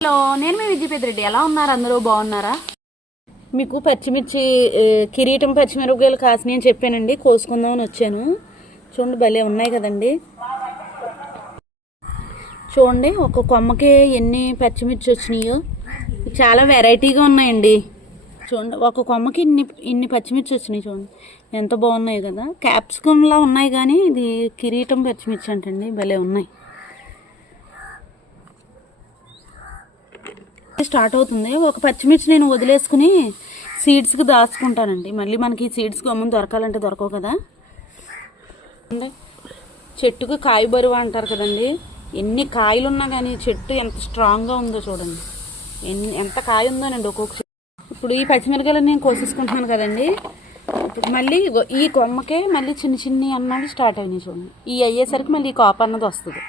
Hello, నేను మీ విజయ పెద్దిరెడ్డి. ఎలా ఉన్నారు? అందరూ బాగున్నారా? మీకు పచ్చిమిర్చి కిరీటం పచ్చిమిరపకాయలు కాసినాయి అని చెప్పానండి, కోసుకుందామని వచ్చాను. చూడండి, భలే ఉన్నాయి కదండి. చూడండి, ఒక కొమ్మకి ఎన్ని పచ్చిమిర్చి వచ్చినాయో. చాలా వెరైటీగా ఉన్నాయండి. చూడండి, ఒక కొమ్మకి ఇన్ని పచ్చిమిర్చి వచ్చినాయి. చూడండి ఎంత బాగున్నాయి కదా. క్యాప్సికంలా ఉన్నాయి, కానీ ఇది కిరీటం పచ్చిమిర్చి అంటండి. భలే ఉన్నాయి. స్టార్ట్ అవుతుంది. ఒక పచ్చిమిర్చి నేను వదిలేసుకుని సీడ్స్కి దాచుకుంటానండి. మళ్ళీ మనకి సీడ్స్కి అమ్ముని దొరకాలంటే దొరకవు కదా. చెట్టుకు కాయ బరువు అంటారు కదండి. ఎన్ని కాయలు ఉన్నా కానీ చెట్టు ఎంత స్ట్రాంగ్గా ఉందో చూడండి. ఎంత కాయ ఉందోనండి ఒక్కొక్క చెట్టు. ఇప్పుడు ఈ పచ్చిమిరకాయలు నేను కోసేసుకుంటున్నాను కదండి. ఇప్పుడు మళ్ళీ ఈ కొమ్మకే మళ్ళీ చిన్న చిన్న అన్నది స్టార్ట్ అయినాయి చూడండి. ఈ అయ్యేసరికి మళ్ళీ ఈ కాపు అన్నది వస్తుంది.